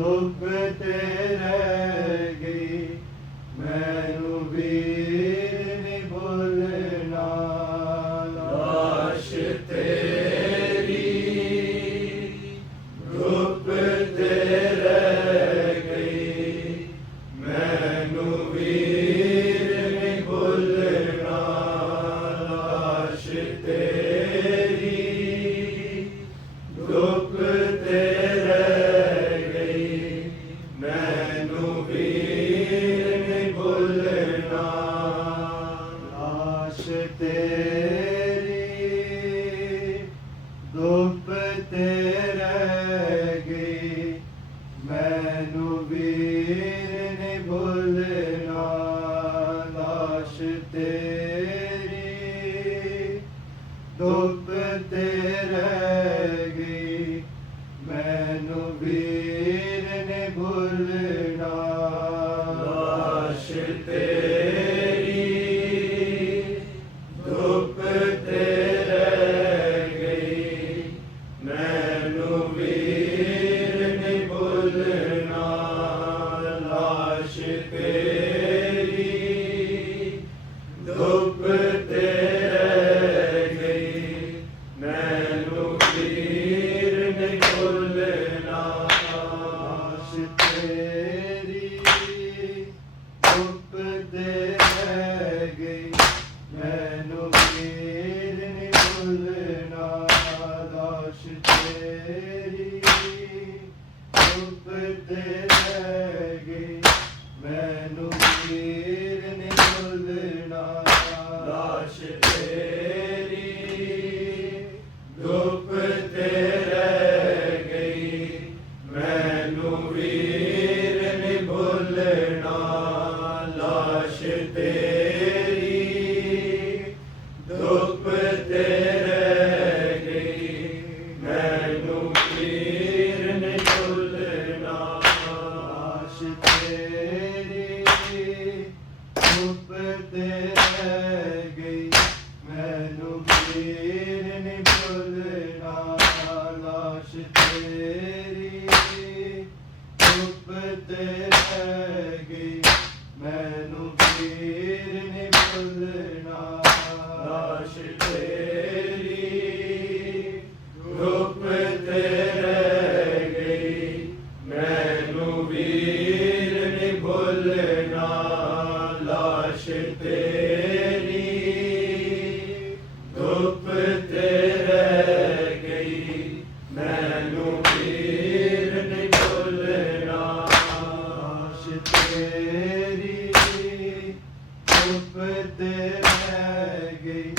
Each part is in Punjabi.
ਧੁੱਪ ਤੇ ਰਹਿ ਗਈ, ਮੈਨੂੰ ਵੀਰ ਨੀ ਭੁੱਲਣਾ। ਲਾਸ਼ ਤੇਰੀ ਧੁੱਪ ਤੇ ਰਹਿ ਗਈ, ਮੈਨੂੰ ਵੀਰ ਨੀ ਭੁੱਲਣਾ। ਲਾਸ਼ ਤੇਰੀ ਧੁੱਪ ਤੇ ਰਹਿ ਗਈ, ਮੈਨੂੰ ਵੀਰ ਨੀ ਭੁੱਲਣਾ। ਲਾਸ਼ ਤੇਰੀ ਧੁੱਪ ਤੇ ਰਹਿ ਗਈ, ਮੈਨੂੰ ਵੀਰ ਨੀ ਭੁੱਲਣਾ। ਲਾਸ਼ ਤੇਰੀ ਧੁੱਪ ਤੇ ਰਹਿ ਗਈ, ਮੈਨੂੰ ਵੀਰ ਨੀ ਭੁੱਲਣਾ। ਲਾਸ਼ ਤੇਰੀ ਧੁੱਪ ਤੇ ਰਹਿ ਗਈ, ਮੈਨੂੰ ਵੀਰ ਨੀ ਭੁੱਲਣਾ। ਲਾਸ਼ ਤੇਰੀ ਧੁੱਪ ਤੇ ਰਹਿ ਗਈ, ਮੈਨੂੰ ਵੀਰ ਨੀ ਭੁੱਲਣਾ। ਲਾਸ਼ ਤੇਰੀ ਧੁੱਪ ਤੇ ਰਹਿ ਗਈ, ਮੈਨੂੰ ਵੀਰ ਨੀ ਭੁੱਲਣਾ। ਲਾਸ਼ ਤੇਰੀ ਧੁੱਪ ਤੇ ਰਹਿ ਗਈ, ਮੈਨੂੰ ਵੀਰ ਨੀ ਭੁੱਲਣਾ। ਲਾਸ਼ ਤੇਰੀ ਧੁੱਪ ਤੇ ਰਹਿ ਗਈ, ਮੈਨੂੰ ਵੀਰ ਨੀ ਭੁੱਲਣਾ। ਲਾਸ਼ ਤੇਰੀ ਧੁੱਪ ਤੇ ਰਹਿ ਗਈ, ਮੈਨੂੰ ਵੀਰ ਨੀ ਭੁੱਲਣਾ। ਲਾਸ਼ ਤੇਰੀ ਧੁੱਪ ਤੇ ਰਹਿ ਗਈ, ਮੈਨੂੰ ਵੀਰ ਨੀ ਭੁੱਲਣਾ। ਲਾਸ਼ ਤੇਰੀ ਧੁੱਪ ਤੇ ਰਹਿ ਗਈ, ਮੈਨੂੰ ਵੀਰ ਨੀ ਭੁੱਲਣਾ। ਲਾਸ਼ ਤੇਰੀ ਧੁੱਪ ਤੇ ਰਹਿ ਗਈ, ਮੈਨੂੰ ਵੀਰ ਨੀ ਭੁੱਲਣਾ। ਲਾਸ਼ ਤੇਰੀ ਧੁੱਪ ਤੇ ਰਹਿ ਗਈ, ਮੈਨੂੰ ਵੀਰ ਨੀ ਭੁੱਲਣਾ। ਲਾਸ਼ ਤੇਰੀ ਧੁੱਪ ਤੇ ਰਹਿ ਗਈ,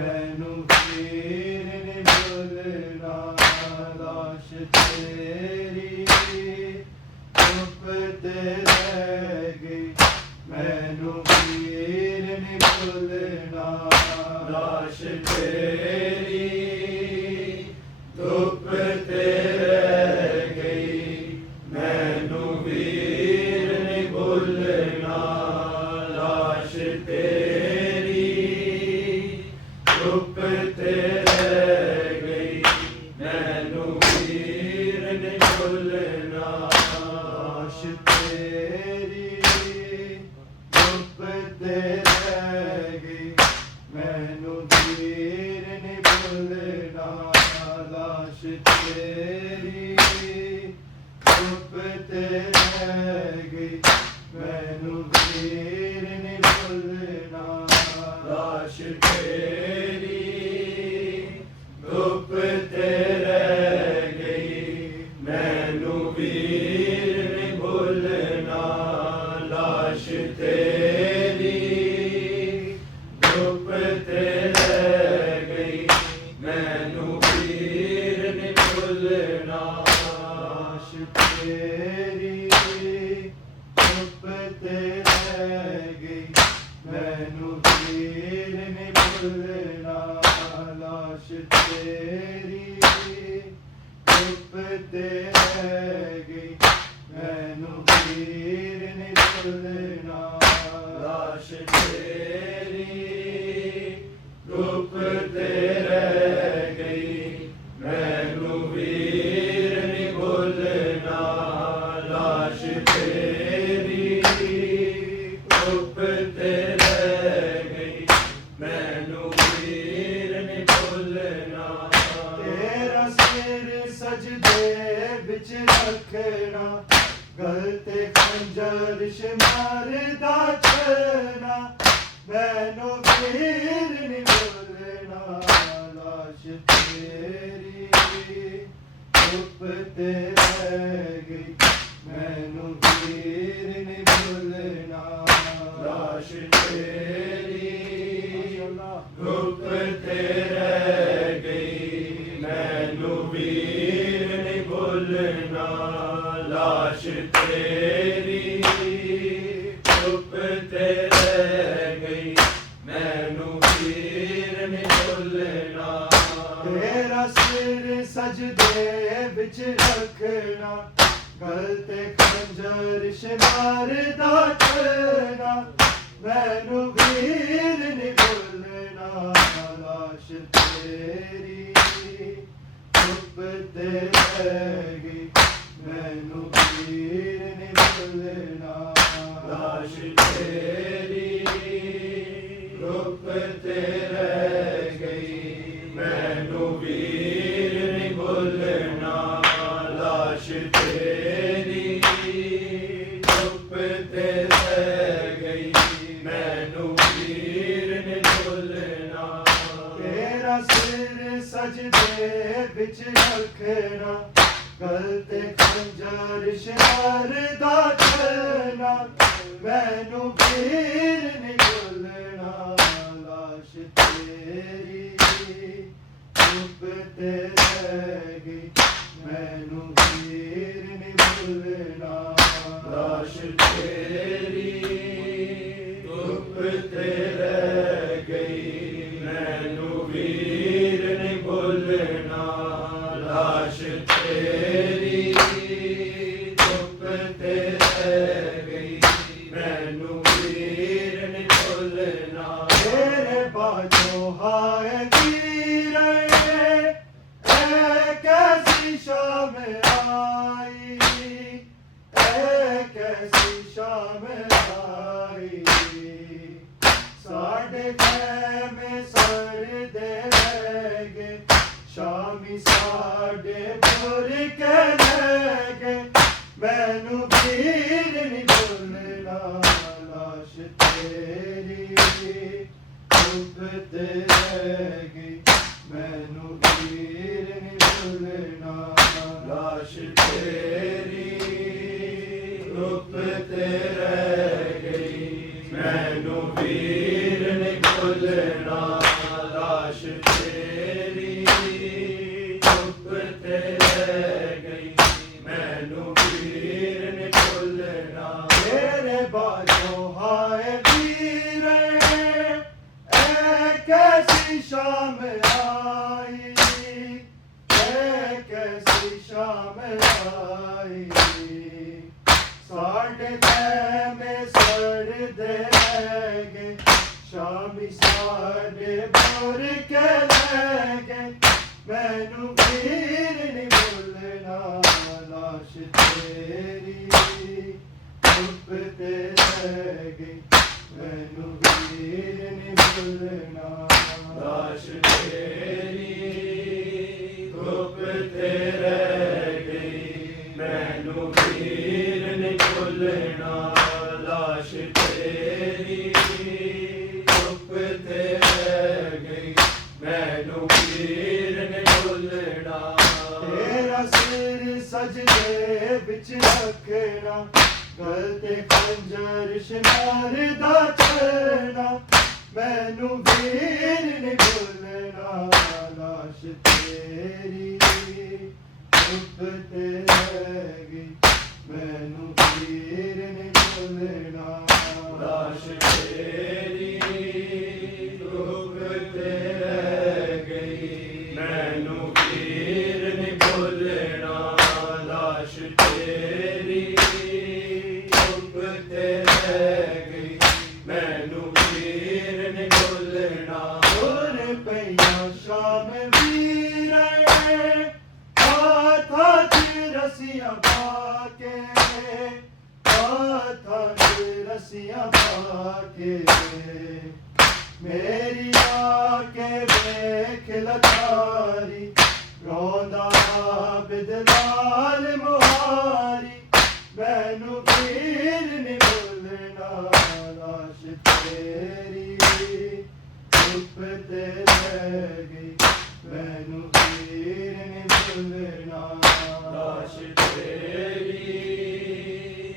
ਮੈਨੂੰ ਵੀਰ ਨੀ ਭੁੱਲਣਾ। ਲਾਸ਼ ਤੇਰੀ ਧੁੱਪ ਤੇ ਰਹਿ ਗਈ, ਮੈਨੂੰ ਵੀਰ ਨੀ ਭੁੱਲਣਾ। ਲਾਸ਼ ਤੇਰੀ ਧੁੱਪ ਤੇ ਰਹਿ ਗਈ, ਮੈਨੂੰ ਵੀਰ ਨੀ ਭੁੱਲਣਾ। ਲਾਸ਼ ਤੇਰੀ ਧੁੱਪ ਤੇ ਰਹਿ ਗਈ, ਮੈਨੂੰ ਵੀਰ ਨੀ ਭੁੱਲਣਾ। ਲਾਸ਼ ਤੇਰੀ ਧੁੱਪ ਤੇ ਰਹਿ ਗਈ, ਮੈਨੂੰ ਵੀਰ ਨੀ ਭੁੱਲਣਾ। ਲਾਸ਼ ਤੇਰੀ ਧੁੱਪ ਤੇ ਰਹਿ ਗਈ, ਮੈਨੂੰ ਵੀਰ ਨੀ ਭੁੱਲਣਾ। ਲਾਸ਼ ਤੇਰੀ ਧੁੱਪ ਤੇ ਰਹਿ ਗਈ, ਮੈਨੂੰ ਵੀਰ ਨੀ ਭੁੱਲਣਾ। ਲਾਸ਼ ਤੇਰੀ ਧੁੱਪ ਤੇ ਰਹਿ ਗਈ, ਮੈਨੂੰ ਵੀਰ ਨੀ ਭੁੱਲਣਾ। ਲਾਸ਼ ਤੇਰੀ ਧੁੱਪ ਤੇ ਰਹਿ ਗਈ, ਮੈਨੂੰ ਵੀਰ ਨੀ ਭੁੱਲਣਾ। ਲਾਸ਼ ਤੇਰੀ ਧੁੱਪ ਤੇ ਰਹਿ ਗਈ, ਮੈਨੂੰ ਵੀਰ ਨੀ ਭੁੱਲਣਾ। ਲਾਸ਼ ਤੇਰੀ ਧੁੱਪ ਤੇ ਰਹਿ ਗਈ, ਮੈਨੂੰ ਵੀਰ ਨੀ ਭੁੱਲਣਾ। रखना, गलते खंजर मारदा चलना, मैनू वीर नी बोलना, लाश तेरी चुप ते रह गई, मैनू वीर नी बोलना, लाश तेरी चुप ते रह गई, मैनू वीर नी बोलना, लाश तेरी चुप ते रह गई, मैनू वीर नी बोलना, तेरा सिर सजदे विच रखना, गलते खंजर मारदा चलना, मैनू वीर नी बोलना, लाश तेरी चुप ते रह गई, मैनू वीर नी बोलना, लाश तेरी चुप ते रह गई, मैनू वीर नी बोलना, लाश तेरी चुप ते रह गई, मैनू वीर नी बोलना, तेरा सिर सजदे विच रखना, गलते खंजर मारदा चलना, मैनू वीर नी बोलना, लाश तेरी चुप ते रह गई, मैनू वीर नी बोलना, लाश तेरी चुप ते रह गई, मैनू वीर नी बोलना, लाश तेरी चुप ते रह गई, मैनू वीर नी बोलना, तेरे बाजों हाय वीर ऐ कैसी शाम आई, ऐ कैसी शाम आई, साढ़े खैमे सर दे रह गए, शामी साढ़े बुर के रह गए, मैनू वीर नी बोलना, लाश तेरी चुप ते रह गई, मैनू वीर नी बोलना, लाश तेरी चुप ते रह गई, मैनू वीर नी बोलना, लाश तेरी चुप ते रह गई, मैनू वीर नी बोलना, तेरे बाजों हाय वीर ऐ कैसी शाम आई, ऐ कैसी शाम आई, साढ़े खैमे सर दे रह गए, शामी साढ़े बुर के रह गए, मैनू वीर नी बोलना, लाश तेरी चुप ते रह गई, मैनू वीर नी बोलना, लाश तेरी चुप ते रह गई, मैनू वीर नी बोलना, लाश तेरी चुप ते रह गई, मैनू वीर नी बोलना, तेरा सिर सजदे विच रखना, गलते खंजर मारदा चलना, मैनू वीर नी बोलना, लाश तेरी चुप ते रह गई, मैनू वीर नी बोलना, लाश तेरी चुप ते रह गई, मैनू वीर नी बोलना, लाश तेरी चुप ते रह गई, मैनू वीर नी बोलना, तुर पईया शाम वीर हाथा च रसियां पाके, हाथा च रसियां पाके, मेरी आके वेख लतारी, ਰੋਂਦਾ ਬਿਦਲਾਲ ਮੁਹਾਰੀ ਮੈਨੂੰ ਵੀਰ ਨੀ ਭੁੱਲਣਾ ਲਾਸ਼ ਤੇਰੀ ਚੁੱਪ ਤੇ ਰਹਿ ਗਈ ਮੈਨੂੰ ਵੀਰ ਨੀ ਭੁੱਲਣਾ ਲਾਸ਼ ਤੇਰੀ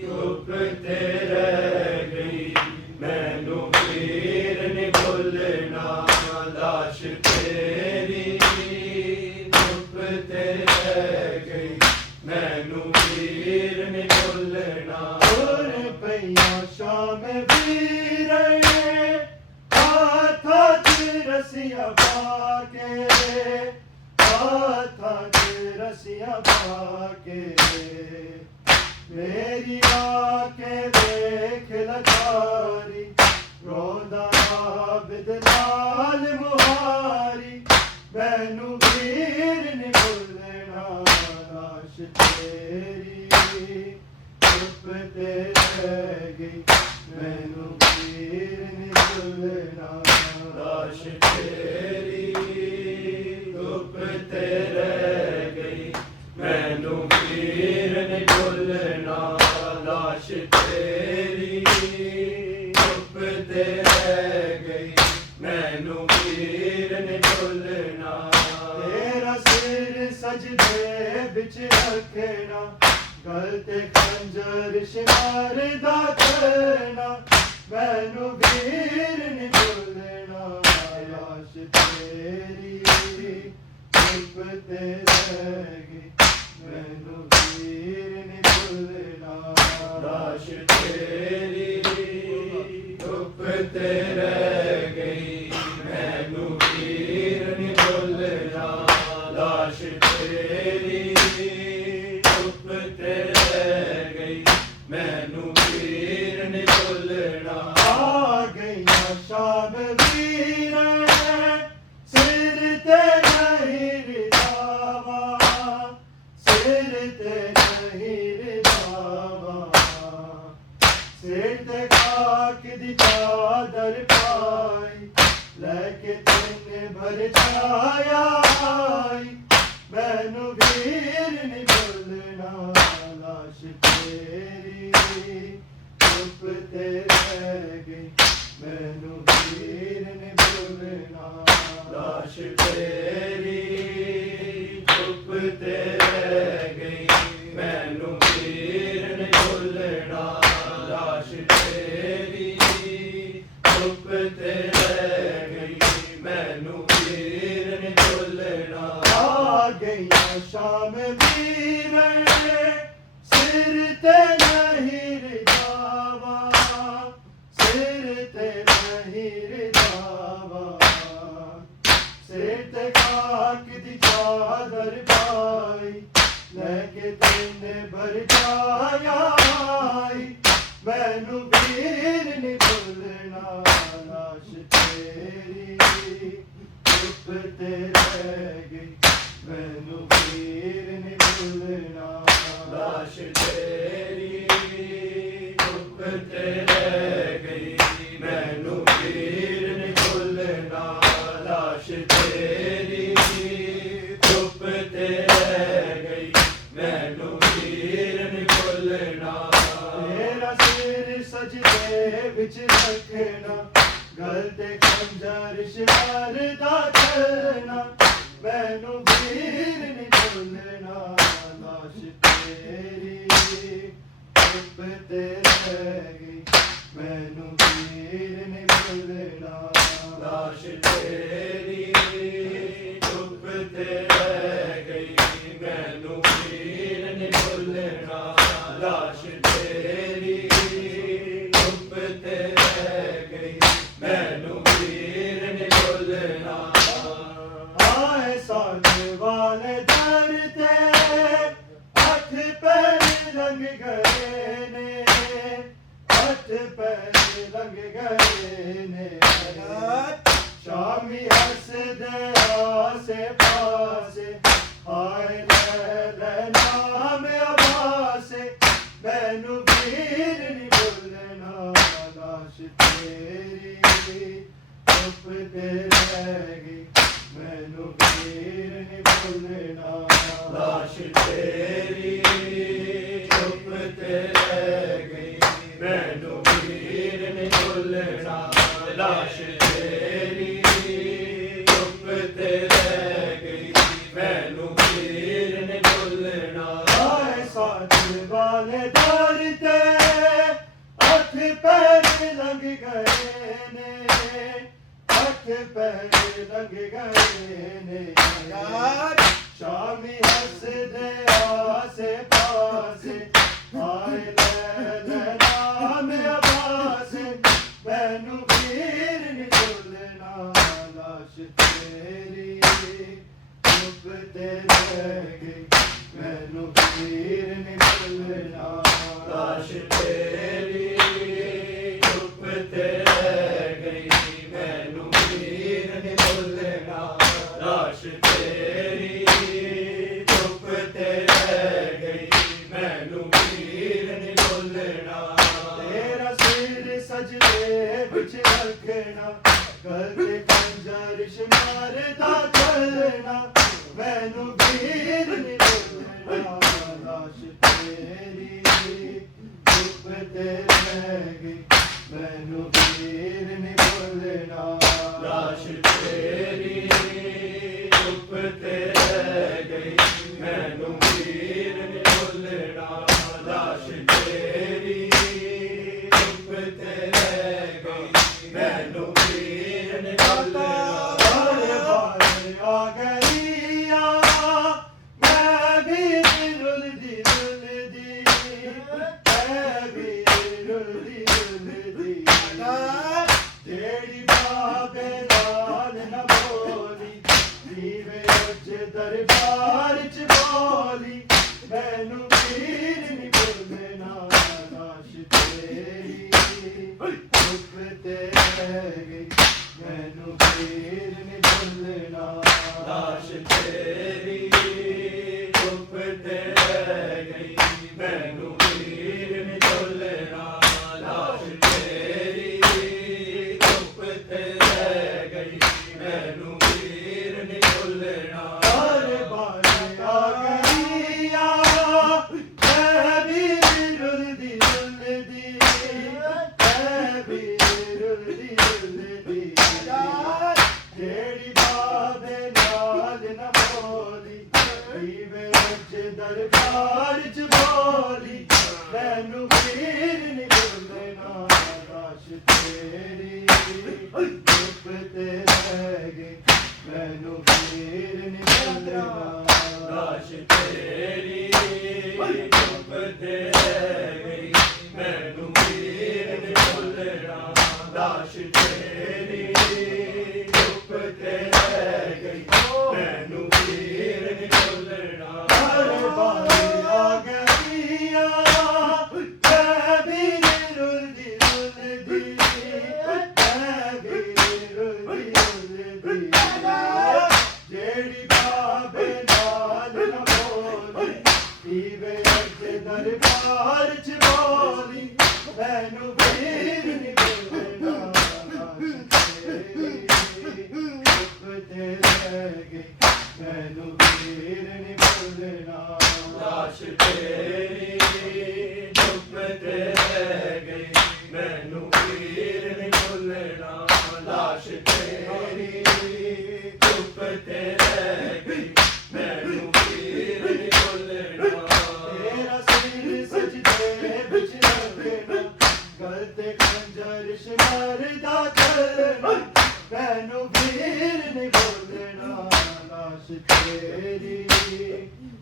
ਚੁੱਪ ਤੇ ਰਹਿ ਗਈ ਮੈਨੂੰ ਵੀਰ ਨੀ ਭੁੱਲਣਾ ਲਾਸ਼ ਤੇਰੀ ਚੁੱਪ ਤੇ ਰਹਿ ਗਈ ਮੈਨੂੰ ਵੀਰ ਨੀ ਭੁੱਲਣਾ ਤੁਰ ਪਈਆਂ ਸ਼ਾਮ ਵੀਰੇ ਹੱਥਾਂ 'ਚ ਰੱਸੀਆਂ ਪਾ ਕੇ ਹੱਥਾਂ 'ਚ ਰੱਸੀਆਂ ਪਾ ਕੇ ਮੇਰੀ ਆ ਕੇ ਵੇਖ ਲਚਾਰੀ ਰੋਂਦਾ ਬਿਦਲਾਲ ਮੁਹਾਰੀ ਮੈਨੂੰ ਵੀਰ ਨੀ ਭੁੱਲਣਾ ਲਾਸ਼ ਤੇਰੀ ਚੁੱਪ ਤੇ ਰਹਿ ਗਈ ਮੈਨੂੰ ਵੀਰ ਨੀ ਭੁੱਲਣਾ ਲਾਸ਼ ਤੇਰੀ ਚੁੱਪ ਤੇ ਰਹਿ ਗਈ ਮੈਨੂੰ ਵੀਰ ਨੀ ਭੁੱਲਣਾ ਲਾਸ਼ ਤੇਰੀ ਚੁੱਪ ਤੇ ਰਹਿ ਗਈ ਮੈਨੂੰ ਵੀਰ ਨੀ ਭੁੱਲਣਾ ਤੇਰਾ ਸਿਰ ਸਜਦੇ ਵਿੱਚ ਰੱਖਣਾ ਗਲ ਤੇ ਖੰਜਰ ਸ਼ਿਕਾਰ ਦਾ ਕਰਨਾ ਮੈਨੂੰ ਵੀਰ ਨੀ ਭੁੱਲਣਾ ਲਾਸ਼ ਤੇਰੀ ਚੁੱਪ ਤੇ ਰਹਿ ਗਈ ਮੈਨੂੰ ਵੀਰ ਨੀ ਭੁੱਲਣਾ ਲਾਸ਼ ਤੇਰੀ ਚੁੱਪ ਤੇ ਰਹਿ ਗਈ ਮੈਨੂੰ ਵੀਰ ਨੀ ਭੁੱਲਣਾ ਲਾਸ਼ ਤੇਰੀ ਚੁੱਪ ਤੇ ਰਹਿ ਗਈ ਮੈਨੂੰ ਵੀਰ ਨੀ ਭੁੱਲਣਾ ਆ ਗਈਆਂ ਸ਼ਾਮ ਵੀਰੇ ਸਿਰ ਤੇ ਨਹੀਂ ਰਜਾਵਾ ਸਿਰ ਤੇ ਨਹੀਂ ਰਜਾਵਾ ਸਿਰ ਤੇ ਖਾਕ ਦੀ ਚਾਦਰ ਪਾਈ ਲੈ ਕੇ ਤੈਨੇ ਭਰ ਛਾਇਆ ਆਈ ਮੈਨੂੰ ਵੀਰ ਨੀ ਭੁੱਲਣਾ ਲਾਸ਼ ਤੇਰੀ ਚੁੱਪ ਤੇ ਰਹਿ ਗਈ ਮੈਨੂੰ ਵੀਰ ਨੀ ਭੁੱਲਣਾ ਲਾਸ਼ ਤੇਰੀ ਚੁੱਪ ਤੇ ਰਹਿ ਗਈ ਮੈਨੂੰ ਵੀਰ ਨੀ ਭੁੱਲਣਾ ਲਾਸ਼ ਤੇਰੀ ਚੁੱਪ ਤੇ ਰਹਿ ਗਈ ਮੈਨੂੰ ਵੀਰ ਨੀ ਭੁੱਲਣਾ ਆ ਗਈਆਂ ਸ਼ਾਮ ਵੀਰੇ ਸਿਰ ਤੇ ਨਹੀਂ ਰਜਾਵਾ ਸਿਰ ਤੇ ਨਹੀਂ ਰਜਾਵਾ ਸਿਰ ਤੇ ਖਾਕ ਦੀ ਚਾਦਰ ਪਾਈ ਲੈ ਕੇ ਤੈਨੇ ਭਰ ਛਾਇਆ ਆਈ ਮੈਨੂੰ ਵੀਰ ਨੀ ਭੁੱਲਣਾ ਲਾਸ਼ ਤੇਰੀ ਚੁੱਪ ਤੇ ਰਹਿ ਗਈ ਮੈਨੂੰ ਵੀਰ ਨੀ ਭੁੱਲਣਾ ਲਾਸ਼ ਤੇਰੀ ਚੁੱਪ ਤੇ ਰਹਿ ਗਈ ਮੈਨੂੰ ਵੀਰ ਨੀ ਭੁੱਲਣਾ ਲਾਸ਼ ਤੇਰੀ ਚੁੱਪ ਤੇ ਰਹਿ ਗਈ ਮੈਨੂੰ ਵੀਰ ਨੀ ਭੁੱਲਣਾ ਤੇਰਾ ਸਿਰ ਸਜਦੇ ਵਿੱਚ ਰੱਖਣਾ ਗਲ ਤੇ ਖੰਜਰ ਸ਼ਿਕਾਰ ਦਾ ਕਰਨਾ ਮੈਨੂੰ ਵੀਰ ਨੀ ਭੁੱਲਣਾ ਲਾਸ਼ ਤੇਰੀ ਚੁੱਪ ਤੇ ਰਹਿ ਗਈ ਮੈਨੂੰ ਵੀਰ ਨੀ ਭੁੱਲਣਾ ਲਾਸ਼ ਤੇਰੀ ਚੁੱਪ ਤੇ ਰਹਿ ਗਈ ਮੈਨੂੰ ਵੀਰ ਨੀ ਭੁੱਲਣਾ ਲਾਸ਼ ਤੇਰੀ ਚੁੱਪ ਤੇ ਰਹਿ ਗਈ ਮੈਨੂੰ ਵੀਰ ਨੀ ਭੁੱਲਣਾ ਆਏ ਸਾਥ ਵਾਲੇ ਦਰ ਤੇ ਹੱਥ ਪੈਰ ਲੰਘ ਗਏ ਨੇ ਹੱਥ ਪੈਰ ਲੰਘ ਗਏ ਨੇ ਸ਼ਾਮੀ ਹੱਸਦੇ ਆਸੇ ਪਾਸੇ ਹਾਏ ਲੈ ਨਾਮ ਆਵਾਸੇ ਮੈਨੂੰ ਵੀਰ ਨੀ ਭੁੱਲਣਾ ਲਾਸ਼ ਤੇਰੀ ਚੁੱਪ ਤੇ ਰਹਿ ਗਈ ਮੈਨੂੰ ਵੀਰ ਨੀ ਭੁੱਲਣਾ थानेदार ते हथ पैर लंघ गए ने, हथ पैर लंघ गए ने यार। शामी हसदे आसे पासे आए ले नाम अब्बास, मैनू वीर नी भुलना लाश तेरी चुप ते रह गई, मैनू वीर नी भुलना लाश तेरी चुप ते रह गई, मैनू वीर नी भुलना लाश तेरी चुप ते रह गई, मैनू वीर नी भुलना। तेरा सिर सजदे विच रखना, गलते खंजर मारदा चलना, मैनू वीर नी भुलना लाश तेरी चुप ते रह गई, मैनू वीर नी भुलना लाश तेरी चुप ते रह गई, मैनू वीर नी भुलना लाश तेरी चुप ते रह गई, मैनू वीर नी भुलना। बारे बारे आ गईया मैं भी रुलदी रुलदी, मैं भी रुलदी रुलदी, जेड़ी बाबे लाल न बोली, दीवे उच दरबार च बोली, मैनू वीर नी भुलना लाश तेरी चुप ते रह गई, मैनू वीर नी भुलना लाश तेरी चुप ते रह गई, मैनू वीर नी भुलना लाश तेरी चुप ते रह गई, मैनू वीर नी भुलना। बारे बारे आ गईया मैं भी रुलदी रुलदी, मैं भी रुलदी रुलदी, जेड़ी बाबे नाल न बोली, दीवे उच दरबार च बोली, मैनू वीर नी भुलना लाश तेरी चुप ते रह गई, मैनू वीर नी भुलना लाश तेरी चुप ते रह गई, मैनू वीर नी भुलना लाश तेरी चुप ते रह गई, मैनू वीर नी भुलना। बारे बारे आ गईया मैं भी रुलदी रुलदी, मैं भी रुलदी रुलदी, जेड़ी बाबे नाल न बोली, दीवे उच दरबार च बोली, मैनू वीर नी भुलना लाश तेरी चुप ते रह गई, मैनू वीर नी भुलना लाश तेरी चुप ते रह गई, मैनू वीर नी भुलना लाश तेरी चुप ते रह गई, मैनू वीर नी भुलना। तेरा सिर सजदे विच रखना, गलते खंजर मारदा चलना, मैनू वीर नी भुलना लाश तेरी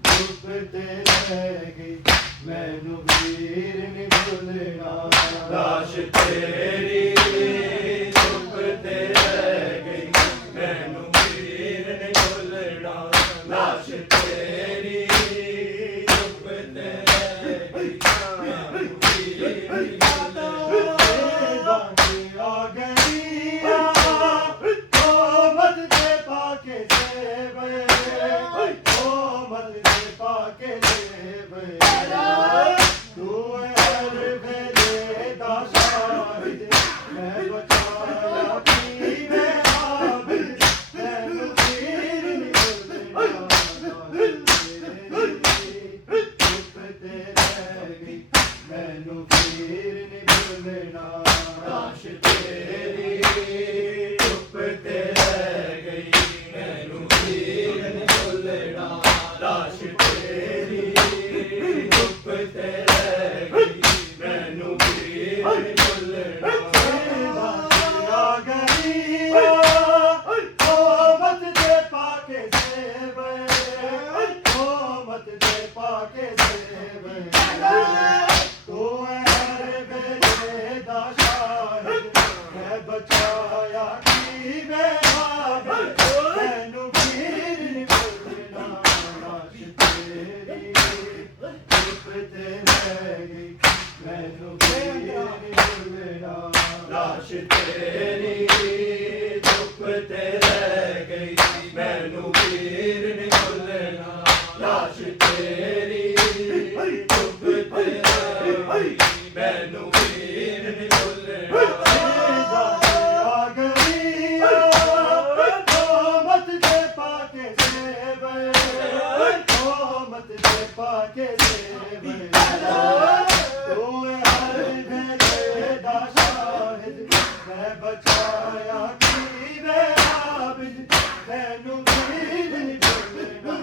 चुप ते रह गई, मैनू वीर नी भुलना लाश तेरी चुप ते रह गई, मैनू वीर नी भुलना लाश तेरी चुप ते रह गई, मैनू वीर नी भुलना। आ गईया ओ मत दे पाके सेवे, ओ मत दे पाके सेवे, तू हर वेले दा शाहिद, मैं बचाया की मैं आबिद, मैनू वीर नी भुलना चुप ते रह गई, मैनू वीर नी भुलना लाश तेरी चुप ते रह गई, मैनू वीर नी भुलना लाश तेरी चुप ते रह ਗਈ ਮੈਨੂੰ ਪੀਰ ਨੀ ਭੁੱਲਣਾ ਆ ਗਈ ਮਤ ਦੇ ਪਾ ਕੇ ਸੇਵੇ ਮਤ ਦੇ ਪਾ ਕੇ ਸੇਵੇ ਤੂੰ ਹਰ ਵੇਲੇ ਦਾ ਸ਼ਾਹਿਦ ਮੈਂ ਬਚਾਇਆ ਕੀ ਮੇਰਾ ਮੈਨੂੰ ਪੀਰ ਨੀ ਭੁੱਲਣਾ ਲਾਸ਼ ਤੇਰੀ ਚੁੱਪ ਤੇ ਰਹਿ ਗਈ ਮੈਨੂੰ ਪੀਰ ਨੀ ਭੁੱਲਣਾ ਲਾਸ਼ ਤੇਰੀ ਚੁੱਪ ਤੇ ਰਹਿ ਗਈ ਮੈਨੂੰ ਪੀਰ ਨੀ ਭੁੱਲਣਾ ਲਾਸ਼ ਤੇਰੀ ਚੁੱਪ ਤੇ ਰਹਿ ਗਈ ਮੈਨੂੰ ਪੀਰ ਨੀ ਭੁੱਲਣਾ ਆ ਗਈ ਮਤ ਦੇ ਪਾ ਕੇ ਸੇਵੇ ਮਤ ਦੇ ਪਾ ਕੇ ਸੇਵੇ ਤੂੰ ਹਰ ਵੇਲੇ ਦਾ ਸ਼ਾਹਿਦ ਮੈਂ ਬਚਾਇਆ ਕੀ ਮੇਰਾ ਬਿਜ ਮੈਨੂੰ ਪੀਰ ਨੀ ਭੁੱਲਣਾ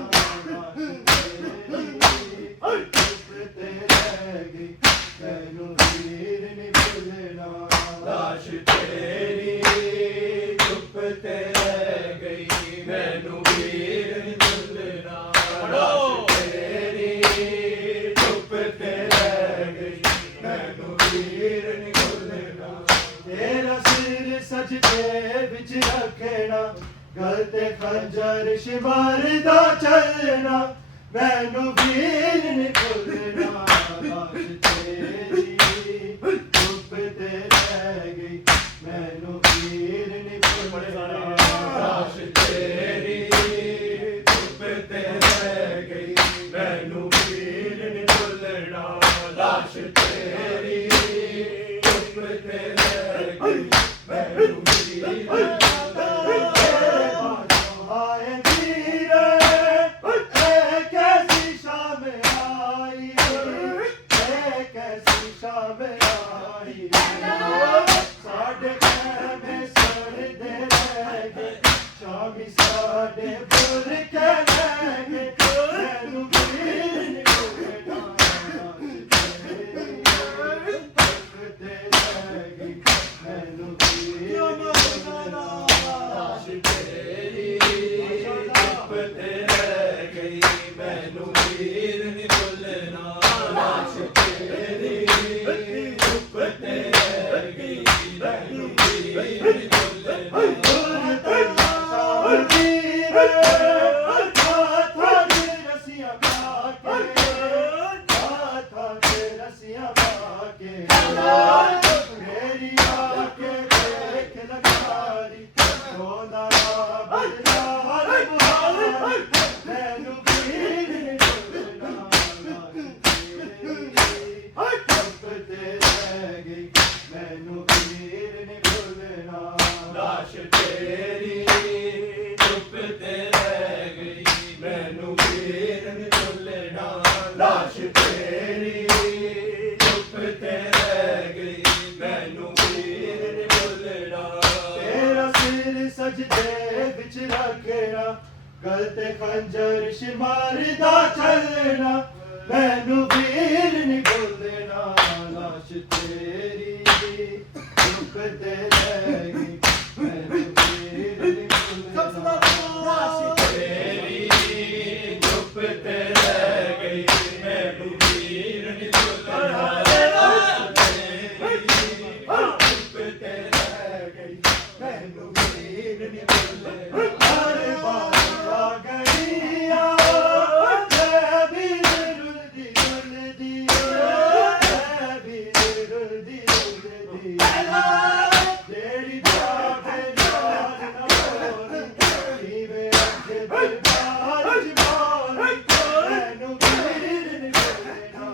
ਚੁੱਪ ਤੇ ਰਹਿ ਗਈ ਮੈਨੂੰ ਪੀਰ ਨੀ ਭੁੱਲਣਾ ਲਾਸ਼ ਤੇਰੀ ਚੁੱਪ ਤੇ ਰਹਿ ਗਈ ਮੈਨੂੰ ਪੀਰ ਨੀ ਭੁੱਲਣਾ ਲਾਸ਼ ਤੇਰੀ ਚੁੱਪ ਤੇ ਰਹਿ ਗਈ ਮੈਨੂੰ ਪੀਰ ਨੀ ਭੁੱਲਣਾ ਤੇਰਾ ਸਿਰ ਸਜਦੇ ਵਿੱਚ ਰੱਖਣਾ ਗਲ ਤੇ ਖੰਜਰ ਸ਼ਿਮਾਰ ਦਾ ਚੱਲਣਾ ਮੈਨੂੰ ਪੀਰ ਨੀ ਭੁੱਲਣਾ ਲਾਸ਼ ਤੇਰੀ ਚੁੱਪ ਤੇ ਰਹਿ ਗਈ ਮੈਨੂੰ ਪੀਰ ਨੀ ਭੁੱਲਣਾ ਲਾਸ਼ ਤੇਰੀ ਚੁੱਪ ਤੇ ਰਹਿ ਗਈ ਮੈਨੂੰ ਪੀਰ ਨੀ ਭੁੱਲਣਾ ਲਾਸ਼ ਤੇਰੀ ਚੁੱਪ ਤੇ ਰਹਿ ਗਈ ਮੈਨੂੰ ਪੀਰ ਨੀ ਆਏ ਵੀਰੇ ਇਹ ਕੈਸੀ ਸ਼ਾਮ ਆਈ ਇਹ ਕੈਸੀ ਸ਼ਾਮ ਆਈ ਸਾਡੇ ਕਹਿਣੇ ਸੜਦੇ ਰਹਿ ਗਏ ਸ਼ਾਮੀ ਸਾਡੇ ਬੁਰ ਕੇ ਰਹਿ ਗਏ ਮੈਨੂੰ ਪੀਰ ਨੀ ਭੁੱਲਣਾ ਤੇ ਰਹਿ ਗਈ ਮੈਨੂੰ ਪੀਰ ਨੀ ਭੁੱਲਣਾ ਲਾਸ਼ ਤੇਰੀ ਚੁੱਪ ਤੇ ਰਹਿ ਗਈ ਮੈਨੂੰ ਪੀਰ ਨੀ ਭੁੱਲਣਾ ਲਾਸ਼ ਤੇਰੀ ਚੁੱਪ ਤੇ ਰਹਿ ਗਈ ਮੈਨੂੰ ਪੀਰ ਨੀ ਭੁੱਲਣਾ ਮੈਨੂੰ ਪੀਰ ਨੀ ਭੁੱਲਣਾ ਲਾਸ਼ ਤੇਰੀ ਚੁੱਪ ਤੇ ਰਹਿ ਗਈ ਮੈਨੂੰ ਪੀਰ ਨੀ ਭੁੱਲਣਾ ਲਾਸ਼ ਤੇਰੀ ਚੁੱਪ ਤੇ ਰਹਿ ਗਈ ਮੈਨੂੰ ਪੀਰ ਨੀ ਭੁੱਲਣਾ ਤੇਰਾ ਸਿਰ ਸਜਦੇ ਵਿੱਚ ਰੱਖਣਾ ਗਲ ਤੇ ਖੰਜਰ ਸ਼ਿਮਾਰ ਦਾ ਚੱਲਣਾ ਮੈਨੂੰ ਪੀਰ ਨੀ ਭੁੱਲਣਾ ਲਾਸ਼ ਤੇਰੀ ਚੁੱਪ ਤੇ ਰਹਿ ਗਈ ਮੈਨੂੰ ਪੀਰ ਨੀ ਭੁੱਲਣਾ ਤੇਰੀ ਚੁੱਪ ਤੇ ਰਹਿ ਗਈ ਮੈਨੂੰ ਪੀਰ ਨੀ ਭੁੱਲਣਾ ਲਾਸ਼ ਤੇਰੀ ਚੁੱਪ ਤੇ ਰਹਿ ਗਈ ਮੈਨੂੰ ਪੀਰ ਨੀ ਭੁੱਲਣਾ ਹਰ ਬਾਤ ਆ ਗਈ ਮੈਂ ਵੀ ਰੁਲਦੀ ਰੁਲਦੀ ਮੈਂ ਵੀ ਰੁਲਦੀ ਰੁਲਦੀ ਜਿਹੜੀ ਬਾਤ ਨਾਲ ਨਾ ਹੋਣੀ ਨੀਵੇਂ ਅੱਗੇ ਦਰਬਾਰ ਚ ਬੋਲੀ ਮੈਨੂੰ ਪੀਰ ਨੀ ਭੁੱਲਣਾ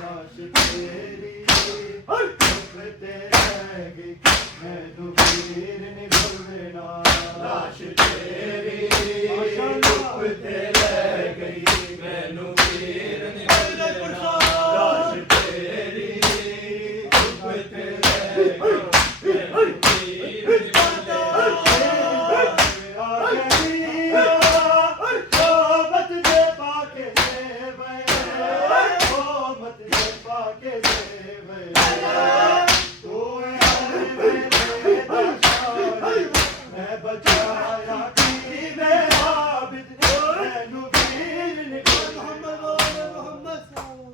ਲਾਸ਼ ਤੇਰੀ ਚੁੱਪ ਤੇ ਰਹਿ ਗਈ ਮੈਨੂੰ ਪੀਰ ਨੀ ਭੁੱਲਣਾ ਲਾਸ਼ ਤੇਰੀ ਚੁੱਪ ਤੇ ਰਹਿ ਗਈ ਮੈਨੂੰ ਪੀਰ ਨੀ ਭੁੱਲਣਾ ਲਾਸ਼ ਤੇਰੀ ਚੁੱਪ ਤੇ ਰਹਿ ਗਈ ਮੈਨੂੰ ਪੀਰ ਨੀ ਭੁੱਲਣਾ ਆ ਗਈ ਮਤ ਦੇ ਪਾ ਕੇ ਸੇਵੇ ਮਤ ਦੇ ਪਾ ਕੇ ਤੂੰ ਹੈ ਮੇਰੇ ਦਰਸ਼ਨ ਮੈਂ ਬਚਾ